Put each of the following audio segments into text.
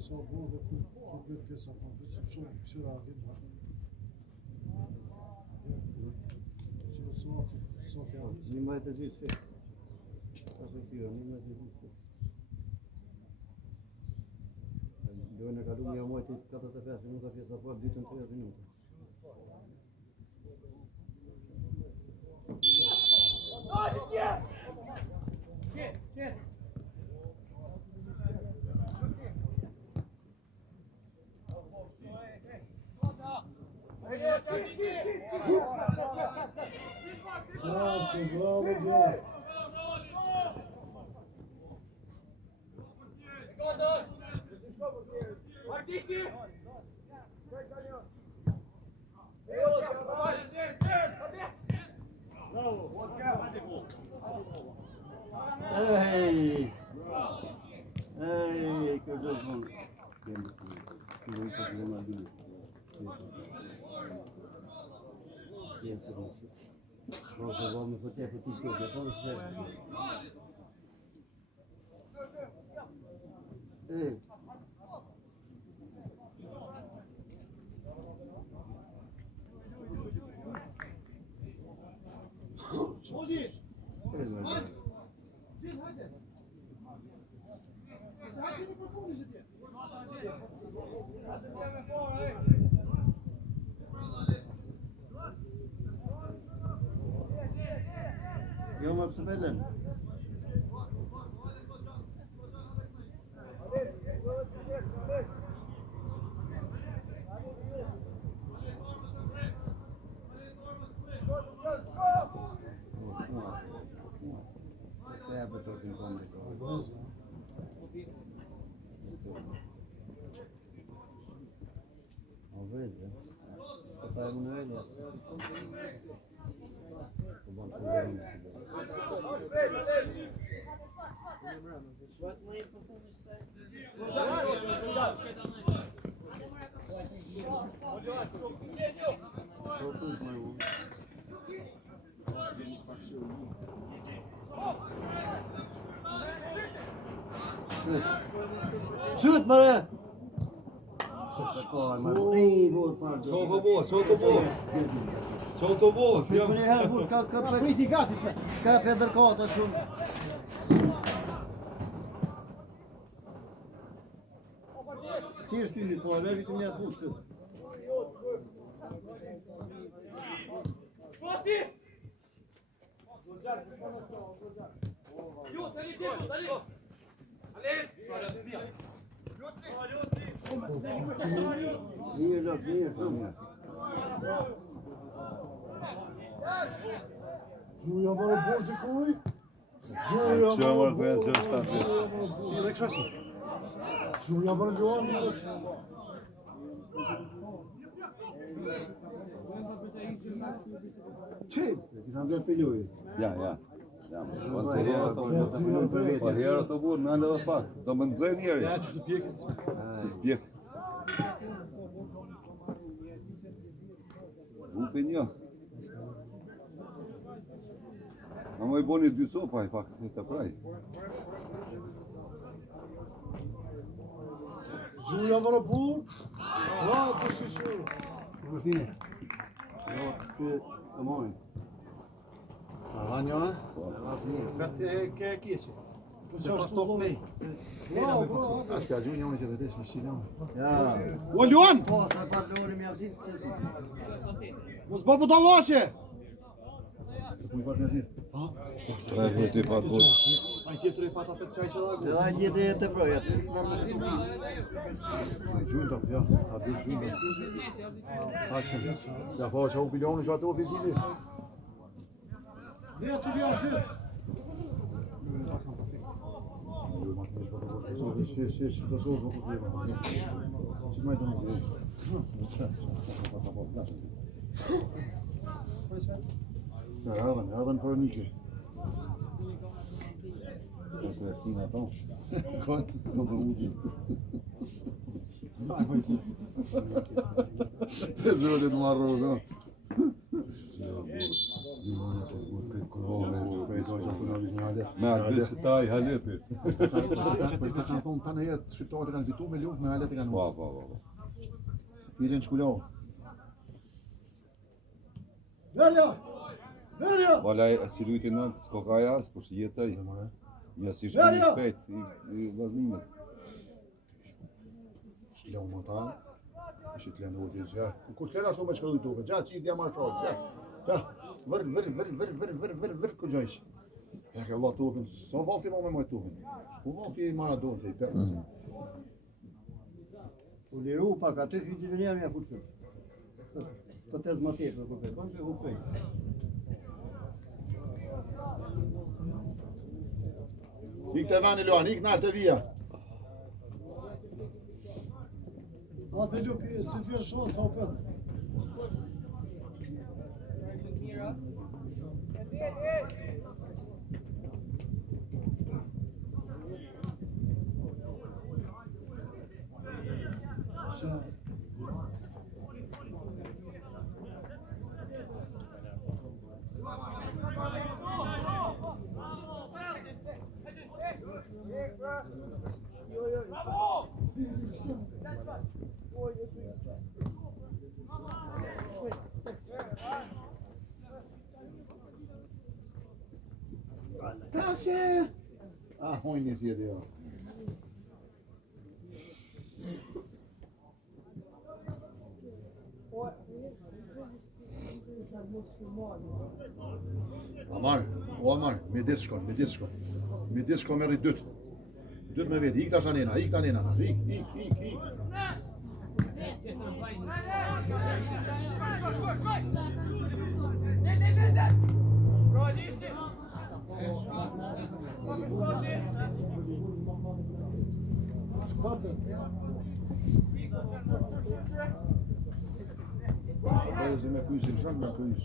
sa bu dhe ku bëhet pjesa fundit, shumë këshira agim. Një majtë të gjithë fix. Pasë këtyra, një majtë të gjithë fix. Dojnë e kalu një majtë 45 minuta pjesa parë, ditën 30 minuta. Bravo, Gjë. Hey! Hey, que Deus bom. Nossa, vamos ter que ter como você. Ei. يوم بسبلن Shoot, Mara! Skål, man. Nej, vår fan. Så to bo. Men det här borde ska Peter Kata som ser styr på det lite mer fortsätt. Gjuja marë borë të kuj. Që marë për që është atë. Si dhe këshasit. Gjuja marë gjohan njërës. Që? Kisha nga pëlluj. Ja. Ja, mos se herë të burë, në alë dhe pak. Do më nëzën njeri. Ja, që shtë pjekit. Si s'pjek. Upe një. A më i boni 2 copa i pak të praj. Gjuja marë burë. Ra, të shishurë. Vështine. Jo, të mojnë. A një, e? Këtë ke kjeqe. Po që ashtu top me. Bravo. A shka gjuhë një unë që të desh me shqilam. Ja. O, Luan! Po, sa parlori me avzit se si. Mos bë për talashe! Të puj pat një gjithë. Ha? Tre vjetë i pat burë. Aj tjetër i pata për qaj që dhagu. Dhe ajë jetë e të projat. Vërmë se të vi. Gjuhën të, ja. Ta dy gjuhën. Ashtë. Ja, po, që u bilionu që atë u viziti. Ne të vja të. Shesh, të zozë më këtë jema. Që majtë në këtë. Ja, ardhen për Nike. Të kërëstina tonë. Kanë, në për uqin. E zërë të marrë, no? do të thonë një halet. Me agresita i haleti. Përsta kanë thonë tani jetë shqiptarët kanë fitu me luftë me halet e kanë. Po. Filin shkullohë. Verja! Valaj, si rryti në s'ko ka jas, po shjetaj. Ja si shkën i shpejt, i vaznimet. Shlohë më ta. Ishtë të lënë urdhjes, ja. Kur të lënë ashtu me shkëllu i tupe, gja që i dhja ma shokë, ja. Vër, ku gjojsh. Ja ka vla tupin, s'o valti ma me moj tupin. S'ku valti i Maradona, se i përën se. U liru pak aty hyti venja mja fuqë. Të tezë më tepër, kur përkon që hupej. Ik të vani Luan, ik nalë të vija. Atë luk, si të vjen shansa o për. Tasje! Ah, hojnë një zjedë jo. Amar, me disë shkon. Me disë shkon me rrit dytë. Dytë me vetë, ik tash anena, ik. Bëjë me kujësin shak me kujës.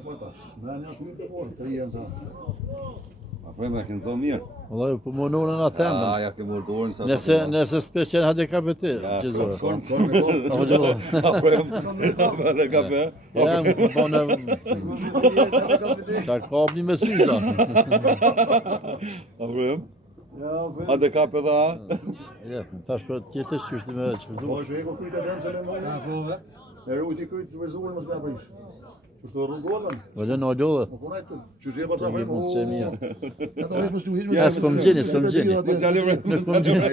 Po tash, me një aty të porë, të jenë ta. Apo e me kënë zonë mirë. Vallai, po më nunën atë temën. Ja ke morë dorën sa. Nëse special handicap e ti, gjithë. Shkon me gol. Apo e me kape. Ja, më bënë... Qa kapni me syza. Apo e? Ande kape dha. Ja, tash për tjetës që është me që Po që e ko kujtë e dëmë se le mojë. E rujti kujtë së vëzurën më s'ka prish. Që shto rrugollën. Vëllë në ollodhe. Më kunaj të që shje pa qa Mund të që mija. Ata hesh më shtu, hesh më Ja, s'kom gjeni. Mos ja lëvë. Nuk kom gjeni.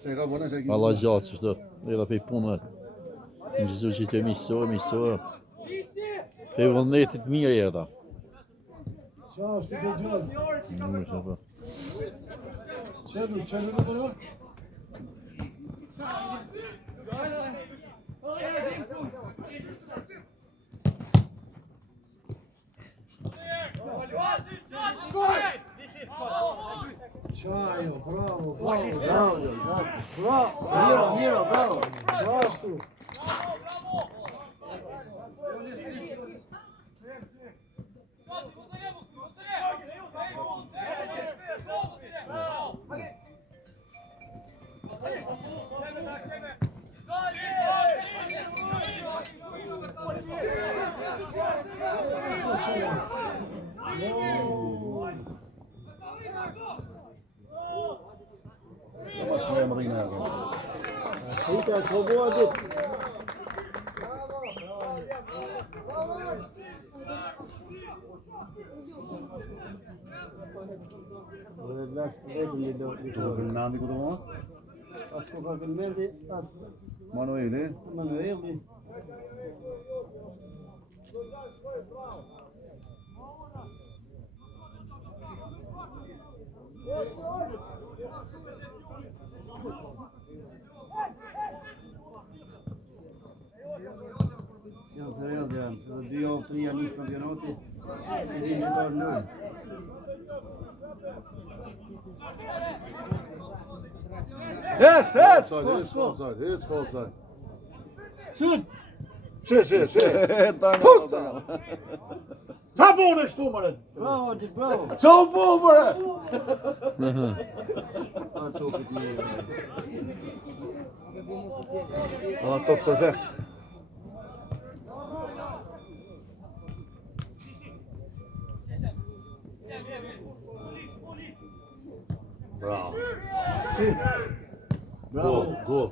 Se ka bona se ki. Valla gjatë që shto. Edhe pej punë. Në gjithu që të miso. Pej vëllnetit mirë e ata. Qa është të gjallë? Nuk është apo. Qelu në përë? Qajo, bravo. Bravo. Qashtu. Mas më e më dhina e dhe. Hita shkoboa ditë. Tu e Nandi ku të mua? As ko ka këllmendi, as Manueli. Manueli. Janë serios janë, edhe 2 javë, 3 janë njështë kampionati. Offside, hiç offside. Sud! Che. Puta! Sa bune këtu më ret. Bravo, dit bravo! Çau po bre! A topit mirë. Top perfekt. Bravo. Bravo! Gol.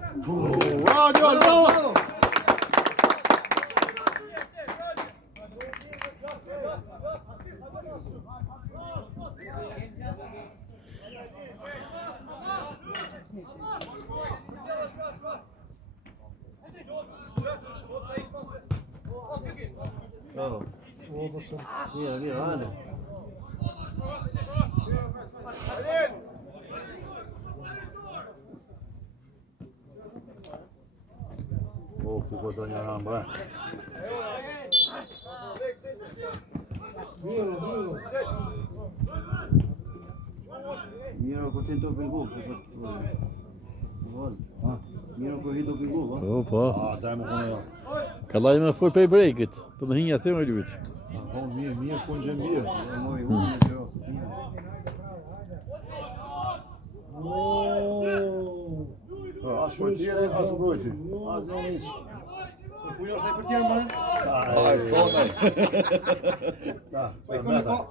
Bravo, bravo. Bravo! Vira, hajde! Ku do një ram bre. Miro kur ti topin gol, se gol. Miro kur hi topin gol, Po, po. Daj më punë. Ka lajë me fort për breakit. Po më hinja thënë lut. Mirë, punë gjë mirë. Mori unë gjero. As portiere, as mbrojtësi. As jo hiç. Ku jo është për tjerë më? Ai, thonë.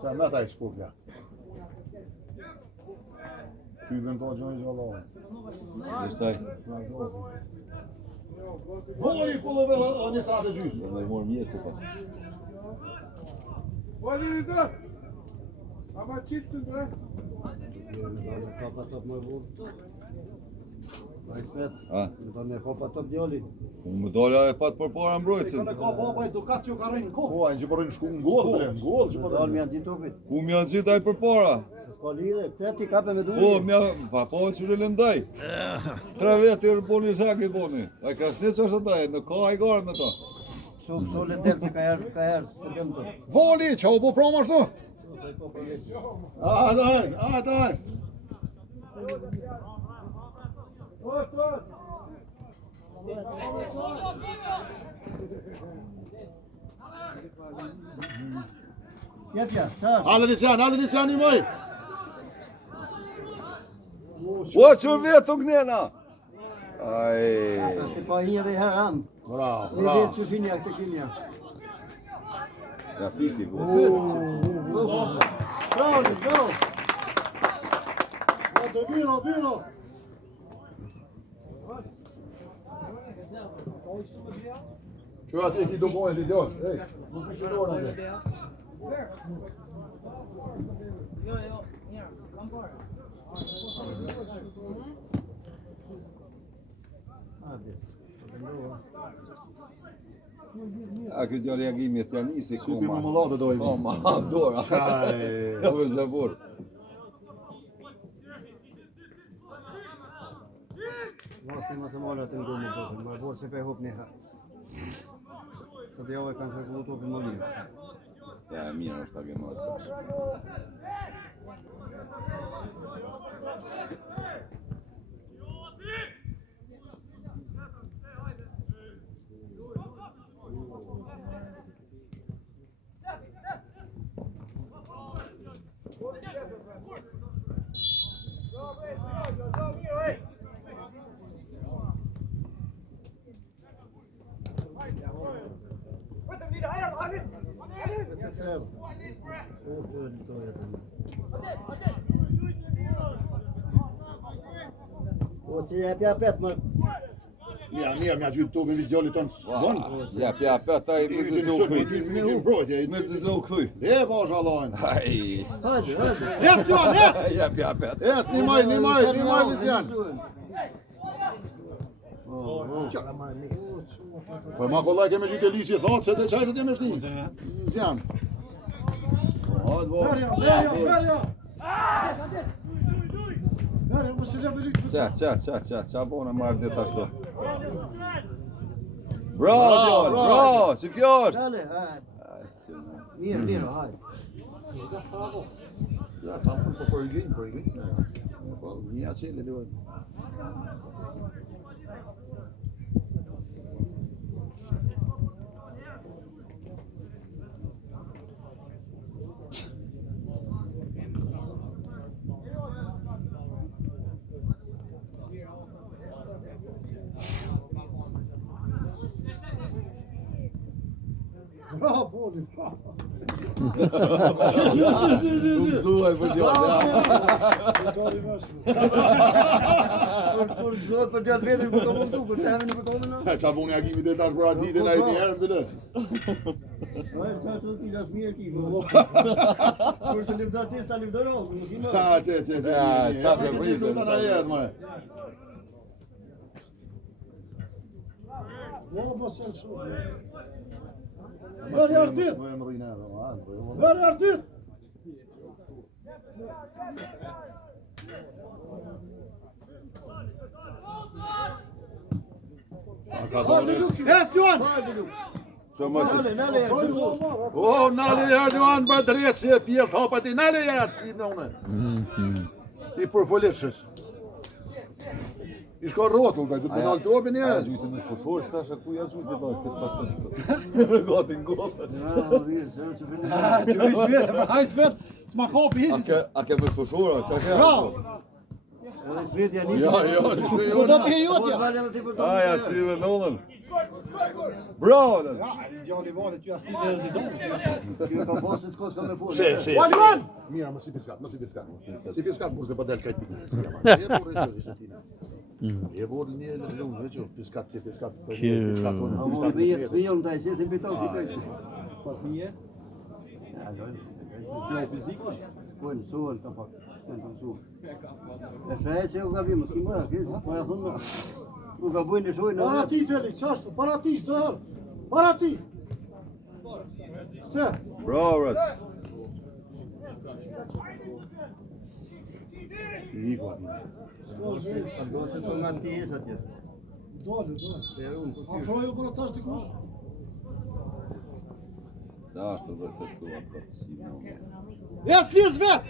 Sa meta i spukla. Ty vjen po gjojë vallon. Ishtaj. Voli po vëlla oni sa të gjys. Ne mor mirë këtu. Voli do. Ama çitsin bre. Kopa top më vur. Respekt. A, Do me kopa top djali. më dola e pat përpara mbrojtësin. Ka baba edukacijo ka rënë kohë. Po, ai që po rrin shku ngol, bre, ngol që po Dal rrin. mi anxhi topit. Ku më janë gjithë ai përpara? S'ka lidhe, pse ti kape me Po, durim? po si lëndaj. 3 vjet i boni zaki boni. Ai ka snicë është ataj, në ka ai garë me ta. Sole del se ka herë problem to. Voli, çau po prom ashtu. Daj. Jepja, çfarë? Hajde Lisian i moj. Po çur vjet u gnena. Ai. Është pa një dhe herë am. Bravo, Ne vetë çushinja këtë kinja. Ja piki po. Bravo! Miro. Që atë ti do bojë Lizion. Ej, nuk e shëndor atë. A këtë jo reagimi të janë nisi Sypi koma. më mëllate dojmë. Koma, dora. Qaj. Ja për zabur. Vasti mos e marrë atë në gomë topin, më vor se pe hop një herë. Sa dhe javë kanë cirkullu topin më mirë. Ja, mirë është ta gëmos. Këtë serë. Shofë të litoja të më. Po që jepja petë më. Mirë, mja gjytë topin Lizionit tonë. Bon. Ja, pja ta i me të zonë këthy. Me mbrojtje. Me të zonë këthy. E po shallojnë. Ai. Hajde. Jes kjo, net. Ja, pja. Jes, një maj Lizian. Po ma kollaj keme gjytë e lishi thotë se të qajtë të me shti. Lizian. Hajtë bo. Qa bona marrë dit ashtu. Bravo, Gjon, bravo, që kjo është? Dale, hajde. Mirë, hajde. Ja, tam po korrigim. Po, një çelë do. Bravo, Mësuaj për djallë. Kur zot për djalë vetën për të mos dukur, të hemin në përtonë në? Ça buni agimi të tash për arditën ai një herë bile. Oj, çfarë ti las mirë ti. Kur se lëvda ti sta lëvdoro, mos i më. Ha, çe. sta për pritë. Tuta na jetë, more. Jo, mos e çu. Bërë artit! Më më rrinë edhe, ha. Bërë artit! Ka dole. Hes, Luan! Ço më. Nale, Oh, nale herë Luan për drejt se e pjell hapat i nale herë si nëune. I përfoleshës. I shko rotull, da, këtë penal të obi një Aja herë. gjujtë në sfëshorë, së tasha ku ja gjujtë do, këtë pasën. Gati në gotë. Hajde smet, s'ma kopi hiç. A ke më sfëshorë, që a ke? Bravo! Smet ja nisi. Jo, që Ku do të Po jotja? vale edhe ti për tonë. Aja, që i me nonën. Bravo, në. Ja, djali vale ty as ti në Zidane. Ti ka posë s'ka me fol. She. Luan! Mira, mos i piskat. Si piskat burse po del kajt pikës. Je burrë që ishte ti. Je burrë një në lumë, veçu, piskat. Vi on dai, se pitau ti kai. Po fije. Ja, Jo fizik. po suon ta pak. E se se u gabim, s'ki më, po ja thonë. U gabojnë në shojnë. Para ti Teli, çashtu, para ti çdo herë. Para ti. Se, Bravo, Ras. I kwa. Do se son anti atje. dole. Per un Afroju për atash dikush? Da, është të vërse të suat për të si në. Jes, lis vet!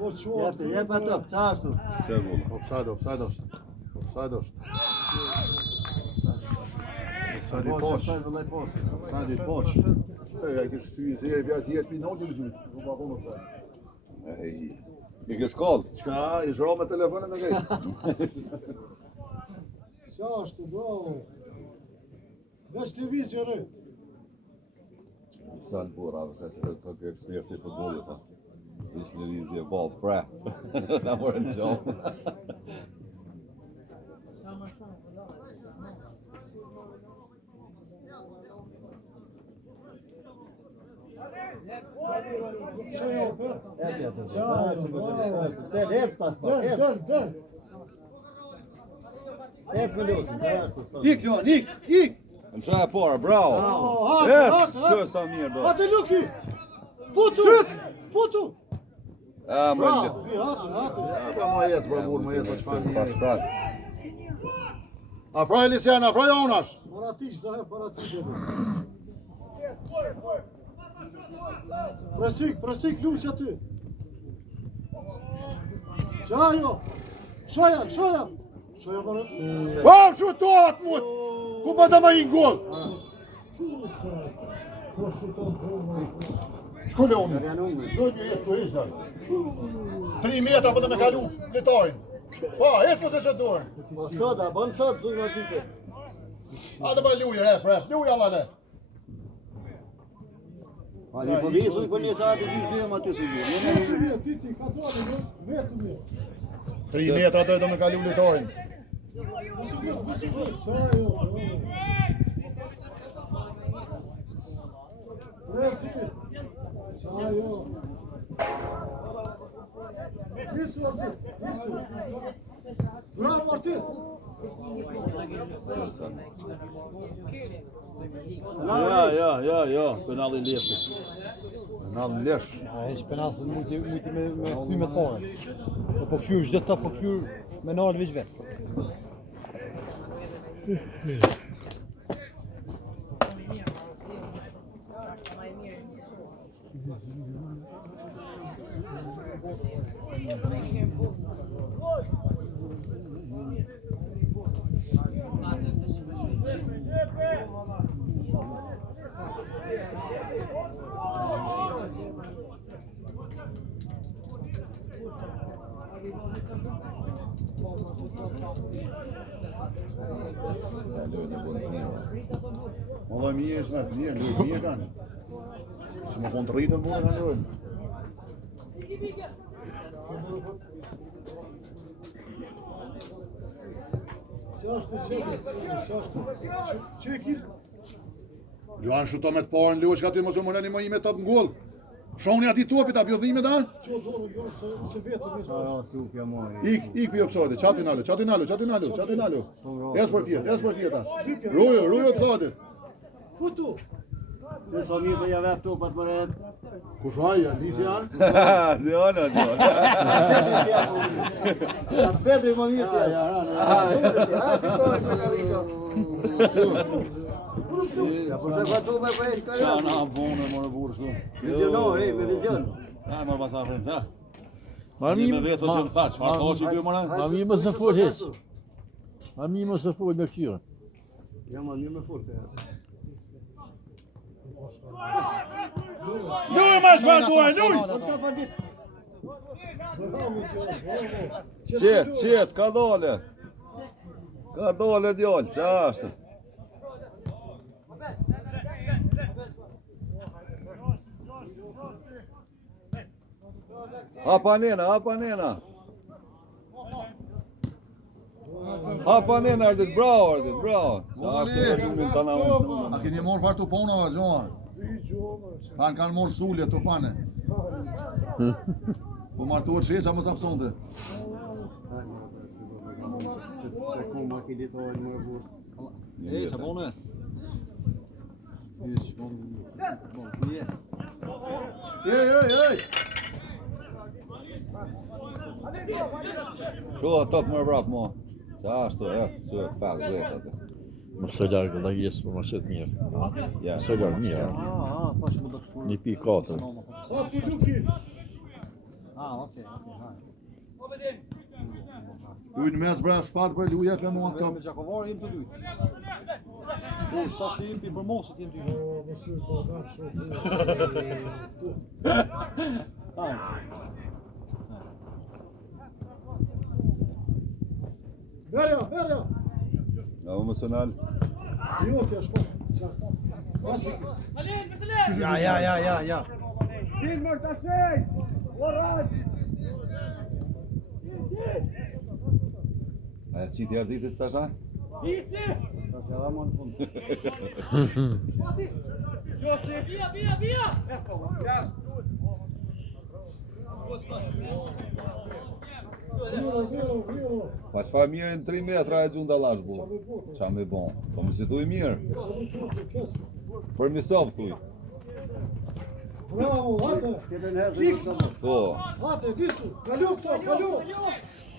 O çort. jep ato, çashtu. Që e volë? Offside është. Offside i posh. Offside i posh. Ja kish syze e vjet 10 minutë në gjyq. Po pa kono offside. Ej, i ke shkollë? Çka, i zhro me telefonin me gaj. Çashtu, bravo. Vesh lëvizje re. Sa në bura, se që të ke eksperti futbollit, pa. Ishtë në vizje ball, pra. Na morë në qonë. Çajo, për. Del. Ik, Luan, ik. Në qaj e parë, bravo! Hajde, Që sa mirë do! Hajde Luki. Futu. A, më Bravo. rëllë. Hajde. Pa më ecë, bra burë, më ecë, çfarë Pas një. pras. Afroj Lisian, afroj onash. Para ti çdo herë, para ti dele. Presik Luqi aty. Çajo. Shoja. Shoja para. Po, shutohet mut. Ku po të më i gol? Shko Leoni. Do një jetë të ishtë. 3 metra po të me kalu letarin. Po, ecë po se që dorën. Po sota, bon sot tu ma dite. A të më luje, ref, luje alla ne. Ali po vi thuj po një sa të vi dy ma ty si vi. Ti ka dorë, vetëm. 3 metra do të me kalu letarin. Bravo Artur! Ja, penalli lesh. Penalli lesh. Ai shpenasë muti me kthymet parë. Po këshyr çdo ta po këshyr me nal veç vet. Valla mirë është vetë, mirë kanë. Si më konë të rritën mërë kanë lojnë. Gjohan shuto me të parën, Ljosh ka ty mos u mërëni më ime të të ngollë. Shoni ati topit, a bjodhime da? Ik për jo pësodit, qatu nalo. Es për tjetë. Rujo pësodit. Futu. Se sa mirë për jave topat më rejt. Kush haja, lisi janë? Djona. Pedri më mirë se janë. Ja, po se fatu me për e shkajnë. Qa na vone, më në burë shtu. Vizionor, me vizion. Ja, më basa frem, ta. Ma Me mirë, vetë të të në faqë, farë të oqë i dy mëra? ma mirë mos në fol hes. Ma mirë mos në fol me këtyre. Ja, ma mirë me furte. Luj, ma shfarë duaj, luj! Po të pandit. Qet, ka dole. Ka dole djallë, qa është? Hapa nena. Hapa nena ardit, bravo. Qa është të rëgjumin të na unë. A keni morë farë të ponave, zonë? Kanë morë sulje të pane. Po martuar qeqa më sapsonte. Të komba ki ditojnë më burë. Ej, qa bone? Ej! Shu a top më vrap mo. Qa është të etë, që 5 vetë atë. Mos së largë dhe jesë për ma qëtë mirë. Ja. Mos së largë mirë. Tash më do të shkruaj. 1.4. Hatu Luki. Okej. Uj në mes bref shpatë për luja për mua top. Me Gjakovari jem të dy. Po, stash të jem për mosët jem të dy. Mos u po gatë. Merja. Ja, emocional. Jo, të ashtë. Basi. Ja. A e qiti arditës të asha? Viro. Pas fa mirë në 3 metra e gjunda lash bu. Qa me bon? Po më si thuj mirë. Për misov thuj. Bravo, hate. Këtë në herë të të Po. Hate, visu. Kalu këto, kalu.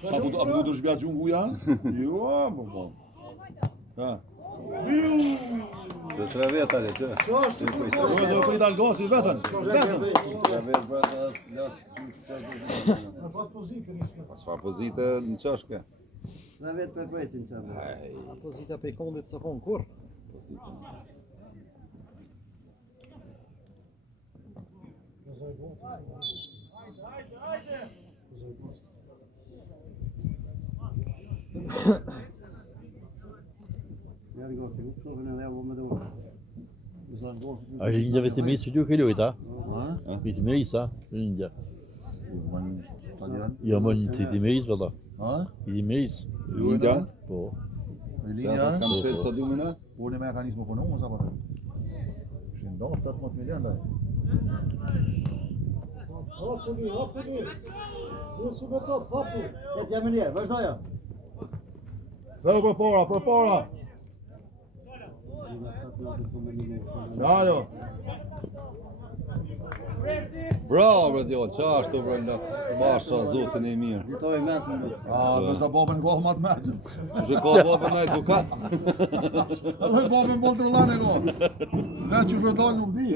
A po du shbja gjungu janë? Jo, po. Ha. Që 3 veta dhe që? Qa është të Do kërkosh? do prit algosi vetën. 3 vetë brenda lash. Në fatë pozitë nisme. Pas fa pozite në qëshke. Në vetë për presin që më. Pozita pe kondit së konë, kur? Zaj votë. Njerë gërë të kuptohën e levo me dorë. A rinjave të misë që ke lujta? Mitë mirisa, rinja. Jo, më në të miris, vëlla. I miris. Rinja? Po. Qa pas kam qëtë sa dumina? Unë me mekanizmu për në unë, sa përë. Shenë do 18 milion dhe. Hapuni. Visu me top, hapu. Këtë jam njerë, vazhdoja. Dhe për para. Jajo. Bravo, bre djollë, qa është të vrejnë latë? Basha, zotin e mirë. Ditoj mesën më. Nësa babën kohë matë meqën. Që ka babë najtë dukat? Edhe babën bon të rëllane kohë. Dhe që shëdalë nuk di.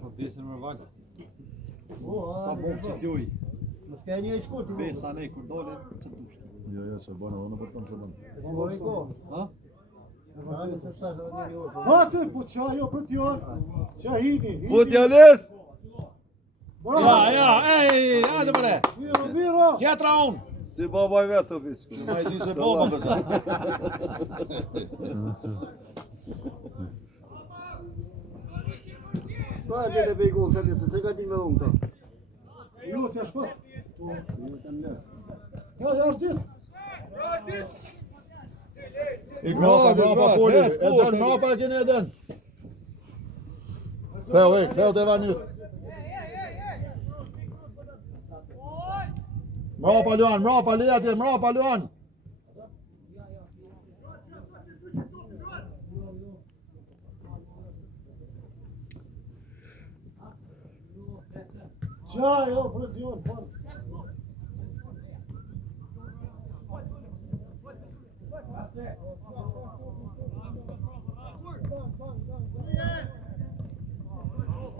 Shot desin më valë. Ta bom që t'joj. Më s'ka një i shkurt. Besa ne kur dole, që t'usht. Jo, se bën, unë po them se bën. Po i ko. Ha? Në se s'tash edhe një orë. Hajde, po çaj jo për t'jon. Çaj hini. Futja les! Ja, ej, hajde bre. Miro. Tjetra unë. Si babaj vet të fisku. Ma i zi se boma kësa. Pa e gjete pe i gol, se se ka ti me unë këta. Jo, t'ja shpat. Ja, është dit. Ik mrapa poli, Eden mrapa e keni Eden. Theo të evanit. Mrapa Luan, mrapa Liati, mrapa Luan. Çaj jo për t'jon.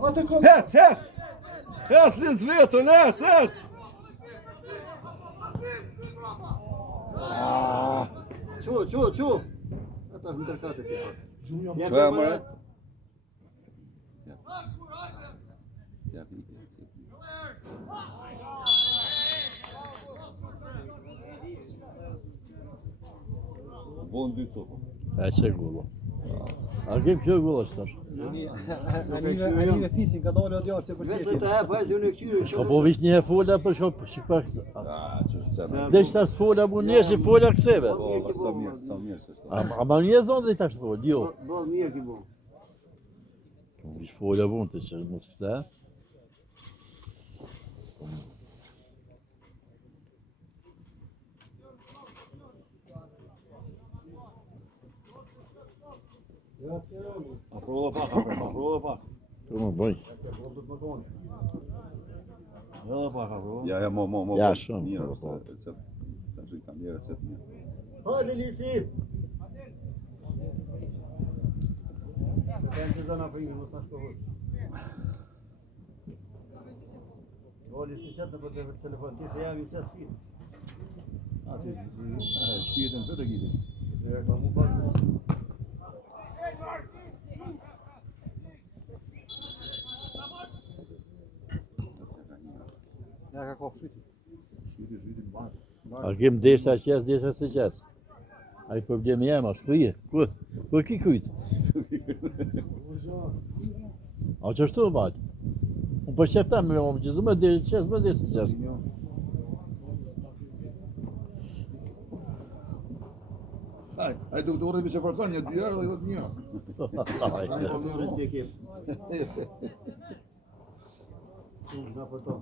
Atë kom. Hec! Hec lis vetë, hec! Çu. Ata në tërkate ti. Gjuja Ja, Çfarë më? Ja, Bon dy copë. E që gullo. Arkim që gullo është tash. Anive fisin ka dole o djarë që për Vesh qetin. të e, pa e si unë e këqyri. Ka po vish një e fola për shok shikpak. Çfarë? Dhe që tash fola bu një si fola këseve. Po, sa mirë s'është. Ama një zonë dhe tash fola, jo. Bo, mirë ki bo. Vish fola bu në të që mos kësta. Afrolla pak. Të më bëj. Edhe pak afro. Ja, mo. Ja, shumë. Mirë, Po, se tash i kam mirë se të mirë. Hajde Lisi! Kanë që zona për mos na shkohës. O Lisi qëtë në për telefon, ti se jam i qësë fit. Ati shpjetën të të gjiti. Ja, ka mu pak. Ja ka kohë shyti. Shyti mbajt. Arkim desha qes, desha se qes. A i problemi jem është, ku je? Ku ki kujt? A që shtu bajt? Unë për shqeftem me më qëzë, më desha qes, më desha qes. Ai doktori më çfarë një dy herë dhe thotë një. Ai po më rëndë që kem. Nga për to.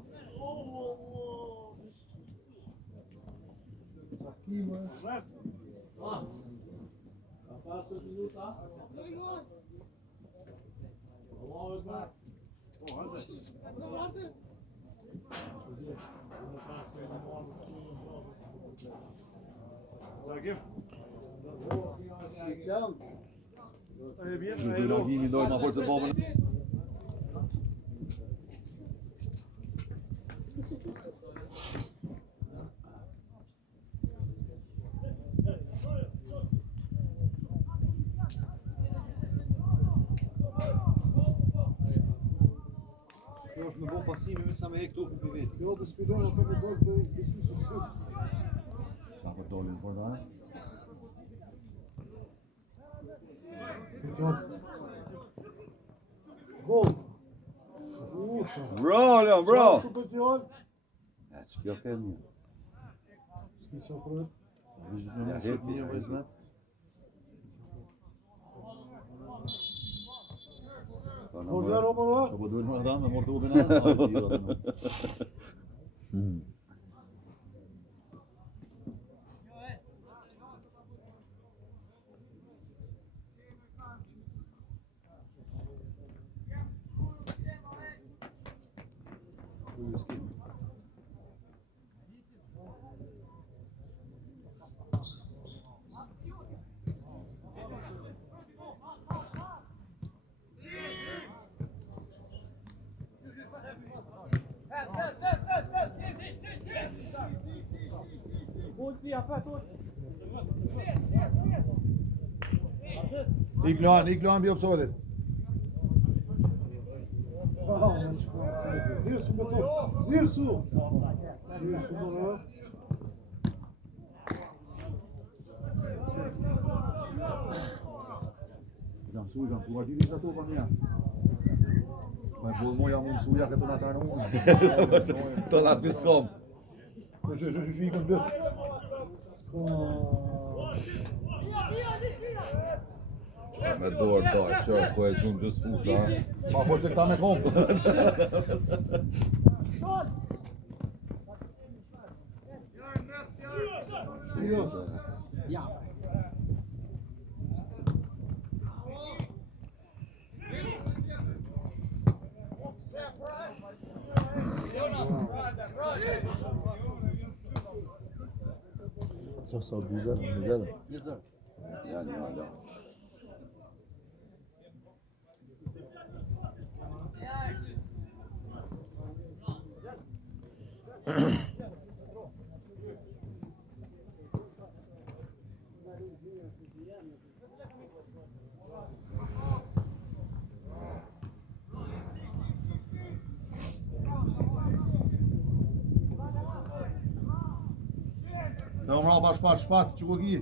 Ju do lagimi ndoj ma forë se babën. Kjo është me bo pasimi me sa me hek tokën për vetë. Jo, për spidon ato me dojtë për besu se s'është. Sa për dolin për da? Gol. Futa. Bravo, bravo. Çfarë të t'jon? Ja, kjo ke mirë. S'ki qa për. Ja, hek mirë vëzmet. Por dhe Romano? Po duhet më dha me morë tokën atë. Ik Luan bi opsodit. Nirsu me to. Nirsu bora. Jam su di sa to pa mia. Ma bull moja mund suja këtu na tranu. Të la piskom. Ju ikën dy. Me dorë do, qërë, po e gjumë gjësë fusha. Ma folë se këta me kom. Ça sort bizarre, bizarre. Yani, hala. Dhe u mrapa shpat, që ku ki?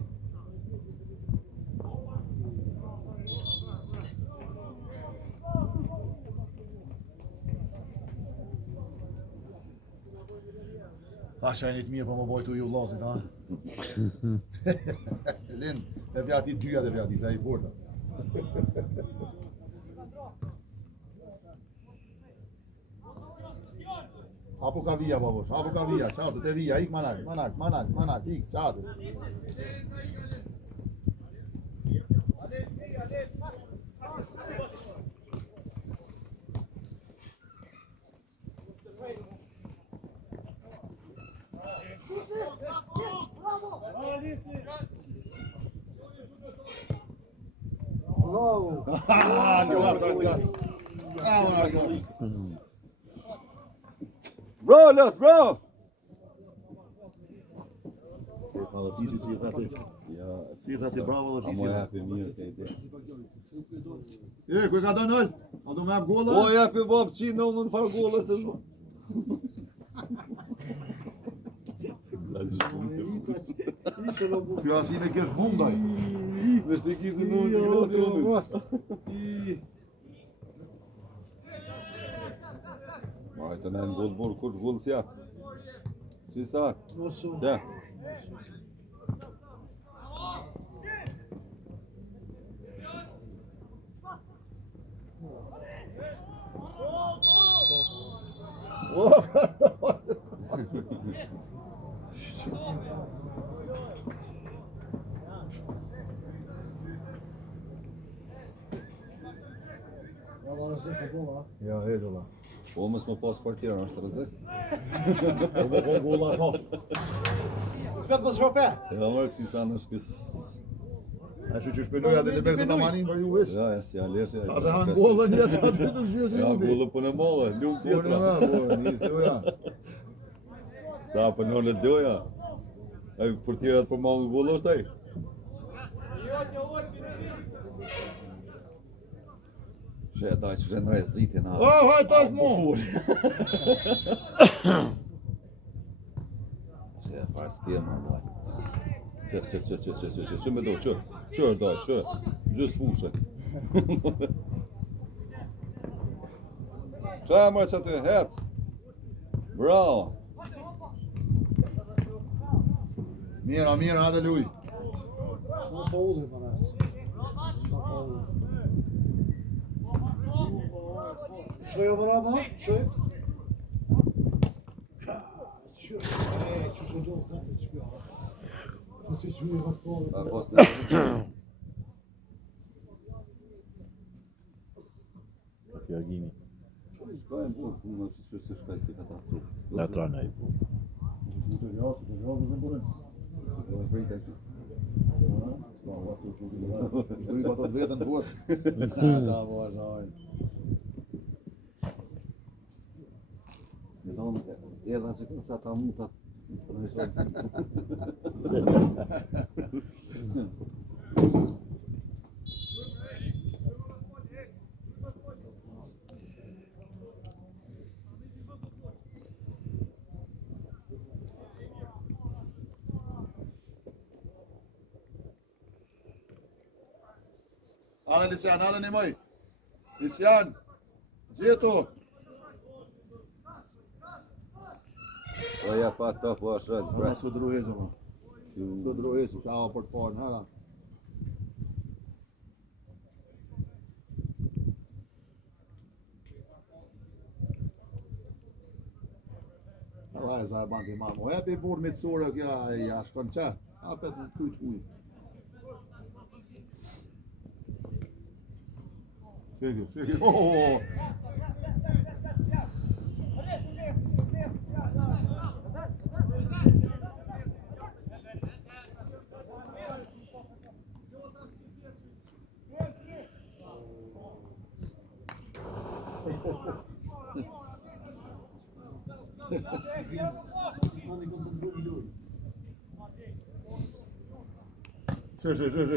Asha e një të mirë, po më bojtu ju vlazit, ha? Lind, e vjati dyja dhe vjati, sa i forta. Apo ka vija, babosh, apo ka vija, qartë, te vija, ik manak, ik, qartë. Bravo. Glas. Glas. Bro, Lëth, bro! Bravo, tisi si thati. Ja, Si thati bravo dhe a tisi. mo japi mirë të ide. Ku ka do nëll? A do me hap golla? O, japi bob qinë, unë në farë gollë se zbo. Kjo asin e kesh mundaj. Vesh të kishtë në të këtë trumit. Majtë në në gollë burë, kur gollë si jatë. Si sa? Nosu. Ja. Ja, e do la. Po, mës më pas partjerë, është rëzit. Po më kon golla ka. Spet mos rope. Ja, mërë kësi sa në shkës... A që shpeluja dhe të besë në manin për ju vesh. Ja, si aleshe. A që hanë golla një atë atë të zhjës Ja, gollë për në mollë, lumë tjetra. Nisë të ja. Sa për në në doja. Ai për tjerat për mallë gollë është ai. Që e daj që zhenoj e zitin ha. Hajtë mu! Që e farë skema daj. Që me do, që daj, që. Gjës fushë. Që e mërë që aty, hec. Bravo. Mira, hajde luj. Shma faulli para. Shma faulli. Shoj bravo, shoj. Që do katë çka. Po ti çuj vakto. A pas në... Jagimi. Shkojnë bu, në që se shkaj si katastrofë. La trana i bu. Të rjallë, në burim. Si po e vrejtë e Shtëri pa të vetën të buar. Ta vazhdojnë. Edhe që sa ta mund të Ale Lisian, ale një mëj. Lisian, gjetu. Po ja pa to po është Ora zbret. s'u druhezu më. S'u druhezu, ka për të parë, hala. Allah e za e bandi mamu. E pi burë mitësore kja, ja shkon qa. Apet në kujt uj. Shegi. Oh!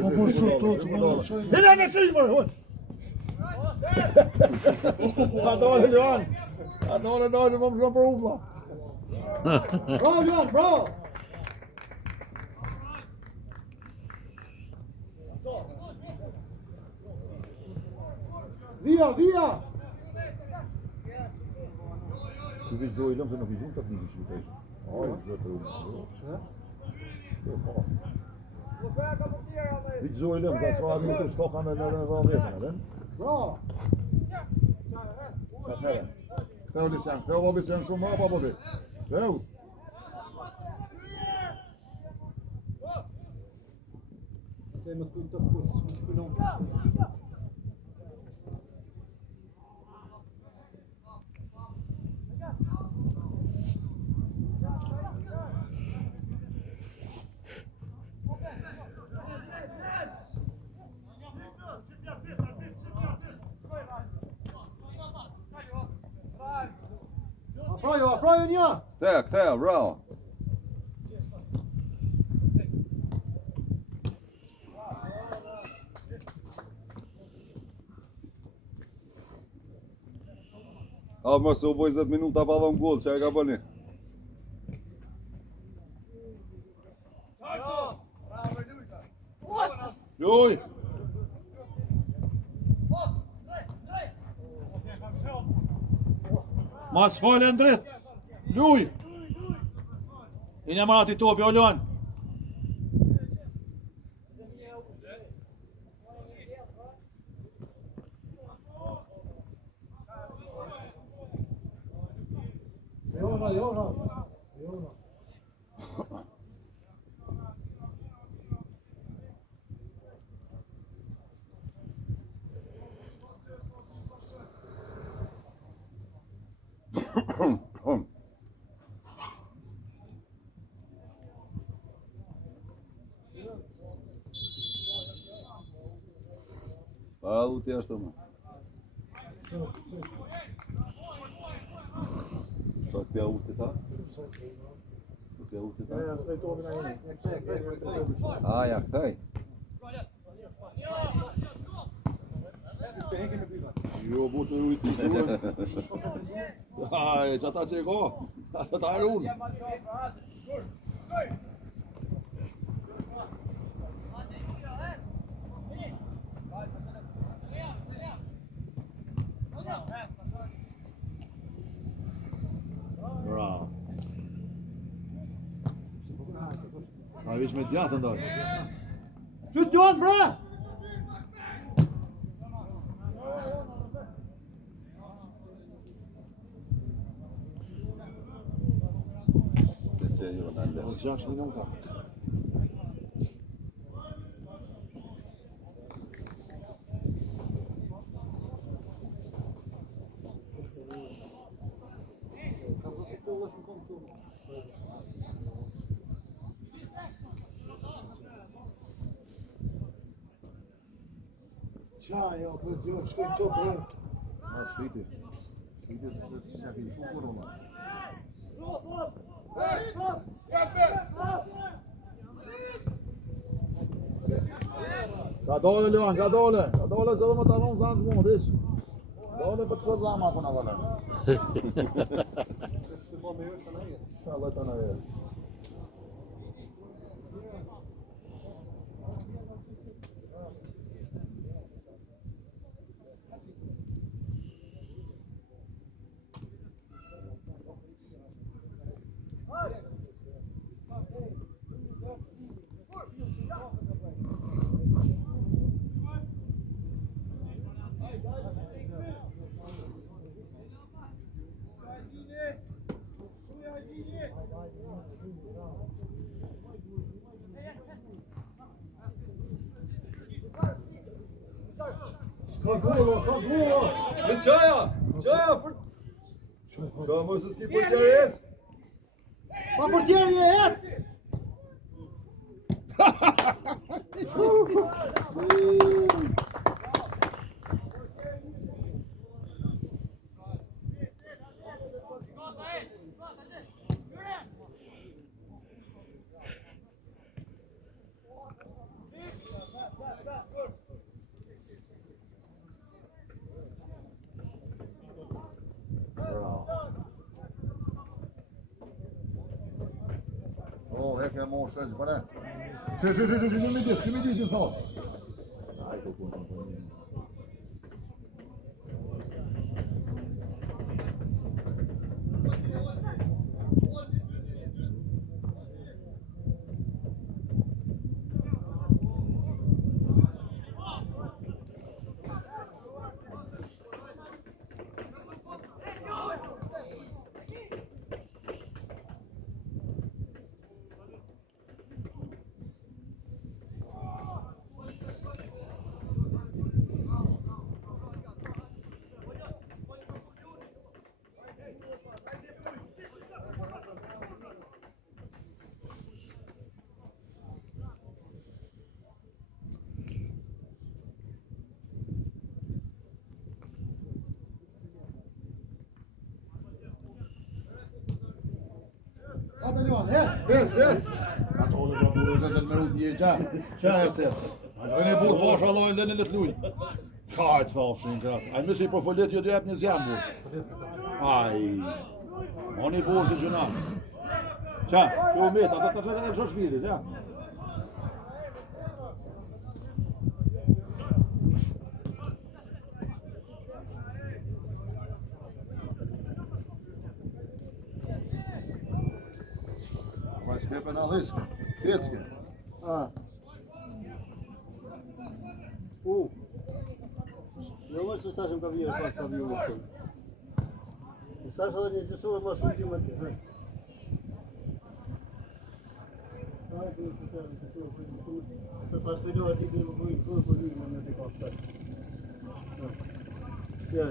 Po po sot tot, më shoj. Hela me kryj më, hoj! A dole, Luan! A dole, më më shkon për ufla. Bravo, Luan, bravo! Via! Ti veç do i lëmë se nuk i gjumë të pisi që të ishë. Aj, zëtë Veç do i lëmë, ka s'ma adhë të shko ka me në vetën, edhe? Bravo! Sa të herë. Këtëu Lisian, këtëu bobi se në shumë ma, pa bobi. Këtëu. Sei më të kujtë të kusë, më shpëllon. Afroju një! Ktheo, bravo. A mos u boj 10 minuta pa dhon gol, çka e ka bëni? Juj! Mas falen drejt. Luj. I një marati topi, o Luan. Jona. Pa uti ashtu më. Sa pja uti ta? Pja uti ta? A, ja kthej. Jo, butë në ujtë të duhen. Aj, që ata që e ko, ata ta e unë. Bravo. A vish me djatë ndaj. Shoot Johan, bra! Se që jo në ndë. 6 minuta. Qaj, jo, po t'jo, shkojnë to, bro. A, shkriti. Shkriti se që ka i shumë kurona. Ka dole Leon, ka dole se dhe më të alonë zanë zë mund, ish. Dole për të shë zama ako në vëllë. Sa dhe të në e. Ka golo! Në qaja për... Qa më se s'ki për tjerë jetë? Pa portieri e jetë! O, e ke moshë është bëre. Që, një midis, i thonë. Aj, ku punë të një. Ata Leon, jetë! Ato në ka burë, se me rrët një qa. Qa e të cesë? A në burë pasha lojnë dhe në letë lujnë. Hajtë thashin kratë. A mësi për folet jo të jep një zjamë burë. Aj. Ma një burë si gjëna. Qa? Kjo u metë, atë të e kështë shvidit, ja. S'ke penalistë, pecke. Jo më që stashëm ka vjerë, pak ka vjerë në shkëllë. Stashë edhe një gjësorë ma shumë gjëmë atje. Se ta shpilua t'i kënë më kujnë, kënë për hyrë më në t'i ka stashë. Ja,